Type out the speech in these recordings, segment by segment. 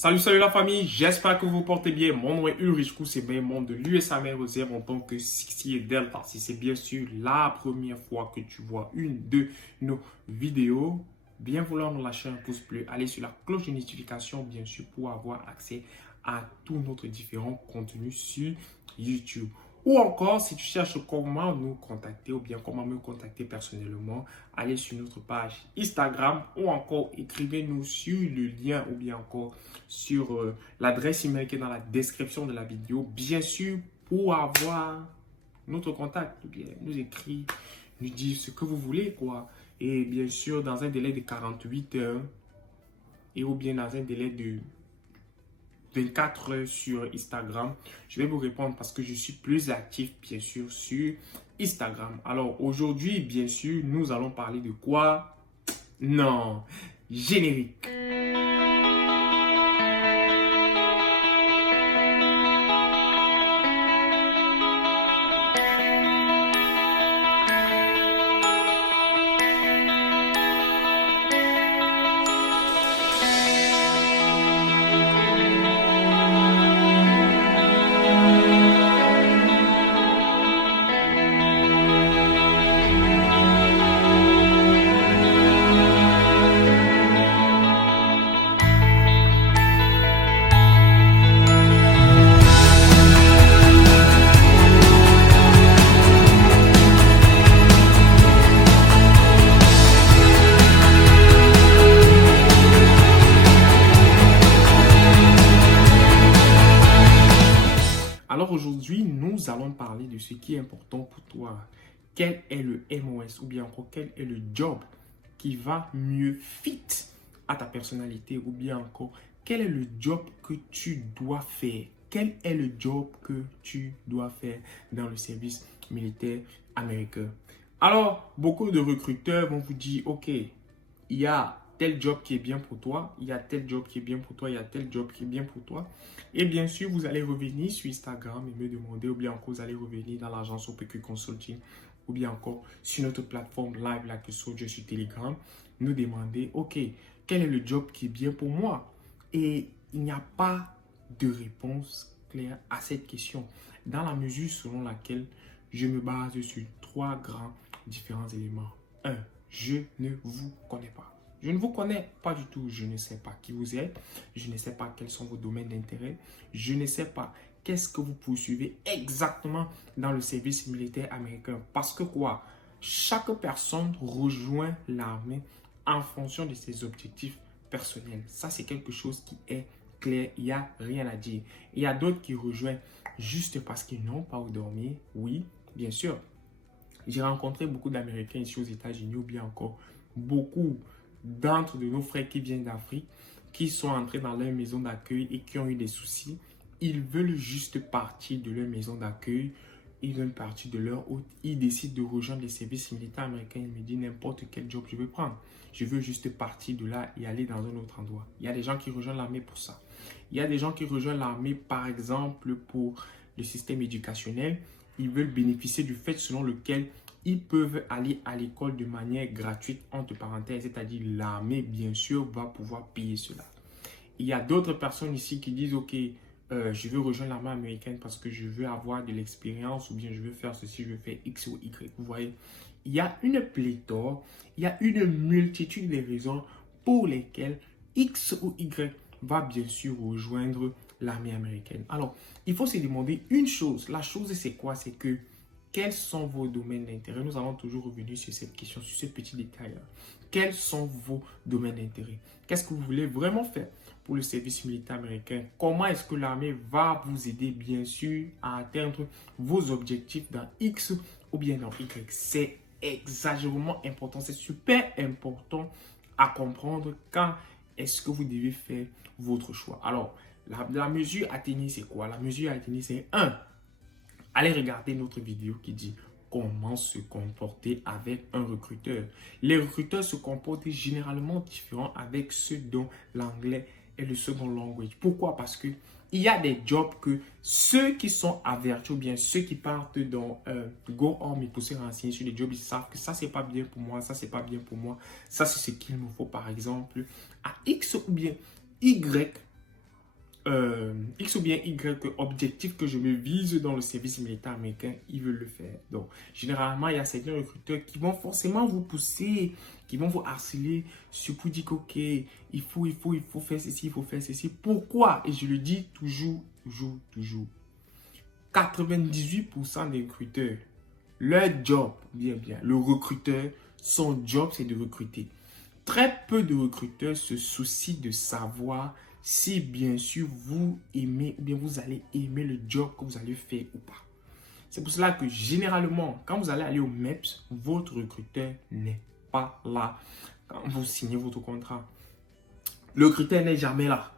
Salut la famille, j'espère que vous portez bien. Mon nom est Ulrich Kousebe, membre de l'USAMR Reserve en tant que 68 Delta. Si c'est bien sûr la première fois que tu vois une de nos vidéos, bien vouloir nous lâcher un pouce bleu, allez sur la cloche de notification bien sûr pour avoir accès à tous nos différents contenus sur YouTube. Ou encore, si tu cherches comment nous contacter ou bien comment me contacter personnellement, allez sur notre page Instagram ou encore écrivez-nous sur le lien ou bien encore sur l'adresse email qui est dans la description de la vidéo. Bien sûr, pour avoir notre contact, ou bien nous écrire, nous dire ce que vous voulez, quoi. Et bien sûr, dans un délai de 48 heures et ou bien dans un délai de 24 heures sur Instagram, je vais vous répondre parce que je suis plus actif, bien sûr, sur Instagram. Alors, aujourd'hui, bien sûr, nous allons parler de quoi? Non, générique. Alors aujourd'hui, nous allons parler de ce qui est important pour toi. Quel est le MOS ou bien encore quel est le job qui va mieux fit à ta personnalité ou bien encore quel est le job que tu dois faire? Quel est le job que tu dois faire dans le service militaire américain? Alors, beaucoup de recruteurs vont vous dire, OK, il y a tel job qui est bien pour toi, il y a tel job qui est bien pour toi, il y a tel job qui est bien pour toi. Et bien sûr, vous allez revenir sur Instagram et me demander, ou bien encore vous allez revenir dans l'agence OPQ Consulting, ou bien encore sur notre plateforme Live Like a Soldier sur Telegram, nous demander, OK, quel est le job qui est bien pour moi? Et il n'y a pas de réponse claire à cette question, dans la mesure selon laquelle je me base sur trois grands différents éléments. 1. Je ne vous connais pas. Je ne vous connais pas du tout. Je ne sais pas qui vous êtes. Je ne sais pas quels sont vos domaines d'intérêt. Je ne sais pas qu'est-ce que vous poursuivez exactement dans le service militaire américain. Parce que quoi? Chaque personne rejoint l'armée en fonction de ses objectifs personnels. Ça, c'est quelque chose qui est clair. Il n'y a rien à dire. Il y a d'autres qui rejoignent juste parce qu'ils n'ont pas où dormir. Oui, bien sûr. J'ai rencontré beaucoup d'Américains ici aux États-Unis ou bien encore beaucoup d'entre de nos frères qui viennent d'Afrique, qui sont entrés dans leur maison d'accueil et qui ont eu des soucis. Ils veulent juste partir de leur maison d'accueil, ils veulent partir de leur hôte, ils décident de rejoindre les services militaires américains. Ils me disent n'importe quel job je veux prendre. Je veux juste partir de là et aller dans un autre endroit. Il y a des gens qui rejoignent l'armée pour ça. Il y a des gens qui rejoignent l'armée par exemple pour le système éducationnel. Ils veulent bénéficier du fait selon lequel ils peuvent aller à l'école de manière gratuite, entre parenthèses, c'est-à-dire l'armée, bien sûr, va pouvoir payer cela. Il y a d'autres personnes ici qui disent, OK, je veux rejoindre l'armée américaine parce que je veux avoir de l'expérience ou bien je veux faire ceci, je veux faire X ou Y. Vous voyez, il y a une pléthore, il y a une multitude de raisons pour lesquelles X ou Y va bien sûr rejoindre l'armée américaine. Alors, il faut se demander une chose. La chose, c'est quoi? C'est que quels sont vos domaines d'intérêt? Nous allons toujours revenir sur cette question, sur ce petit détail. Quels sont vos domaines d'intérêt? Qu'est-ce que vous voulez vraiment faire pour le service militaire américain? Comment est-ce que l'armée va vous aider, bien sûr, à atteindre vos objectifs dans X ou bien dans Y? C'est exagérément important, c'est super important à comprendre quand est-ce que vous devez faire votre choix. Alors, la mesure à tenir, c'est quoi? La mesure à tenir, c'est 1. Allez regarder notre vidéo qui dit comment se comporter avec un recruteur. Les recruteurs se comportent généralement différents avec ceux dont l'anglais est le second language. Pourquoi? Parce que il y a des jobs que ceux qui sont avertis ou bien ceux qui partent dans Go Home et pour se renseigner sur les jobs, ils savent que ça, c'est pas bien pour moi, ça, c'est pas bien pour moi. Ça, c'est ce qu'il me faut, par exemple, à X ou bien Y X ou bien Y objectif que je me vise dans le service militaire américain, ils veulent le faire. Donc, généralement, il y a certains recruteurs qui vont forcément vous pousser, qui vont vous harceler sur pour dire qu'ok, il faut faire ceci, il faut faire ceci. Pourquoi? Et je le dis toujours. 98% des recruteurs, leur job, le recruteur, son job, c'est de recruter. Très peu de recruteurs se soucient de savoir si bien sûr vous aimez ou bien vous allez aimer le job que vous allez faire ou pas. C'est pour cela que généralement, quand vous allez aller au MEPS, votre recruteur n'est pas là quand vous signez votre contrat. Le recruteur n'est jamais là.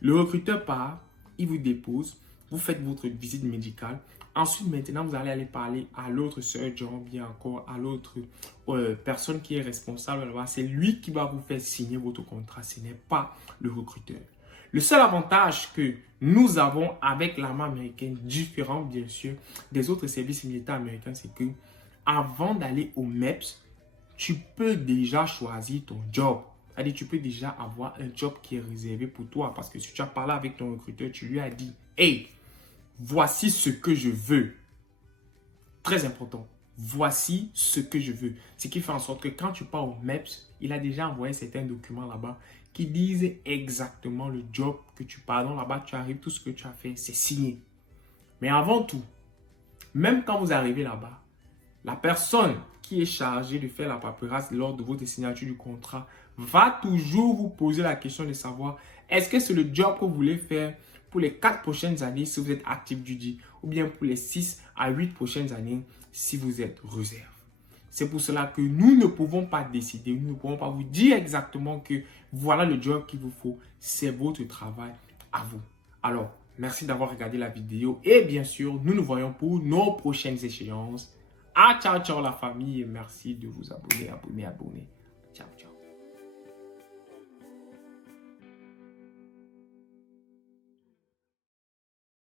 Le recruteur part, il vous dépose, vous faites votre visite médicale. Ensuite, maintenant, vous allez aller parler à l'autre surgeon, bien encore à l'autre personne qui est responsable là-bas. C'est lui qui va vous faire signer votre contrat. Ce n'est pas le recruteur. Le seul avantage que nous avons avec l'armée américaine, différent bien sûr des autres services militaires américains, c'est que avant d'aller au MEPS, tu peux déjà choisir ton job. C'est-à-dire, tu peux déjà avoir un job qui est réservé pour toi. Parce que si tu as parlé avec ton recruteur, tu lui as dit, hey, voici ce que je veux. Très important. Voici ce que je veux. Ce qui fait en sorte que quand tu pars au MEPS, il a déjà envoyé certains documents là-bas qui disent exactement le job que tu pars. Donc là-bas, tu arrives, tout ce que tu as fait, c'est signé. Mais avant tout, même quand vous arrivez là-bas, la personne qui est chargée de faire la paperasse lors de votre signature du contrat va toujours vous poser la question de savoir est-ce que c'est le job que vous voulez faire pour les 4 prochaines années si vous êtes active duty ou bien pour les 6 à 8 prochaines années si vous êtes réserve. C'est pour cela que nous ne pouvons pas décider, nous ne pouvons pas vous dire exactement que voilà le job qu'il vous faut, c'est votre travail à vous. Alors, merci d'avoir regardé la vidéo et bien sûr, nous nous voyons pour nos prochaines échéances. Ah, ciao, ciao la famille et merci de vous abonner.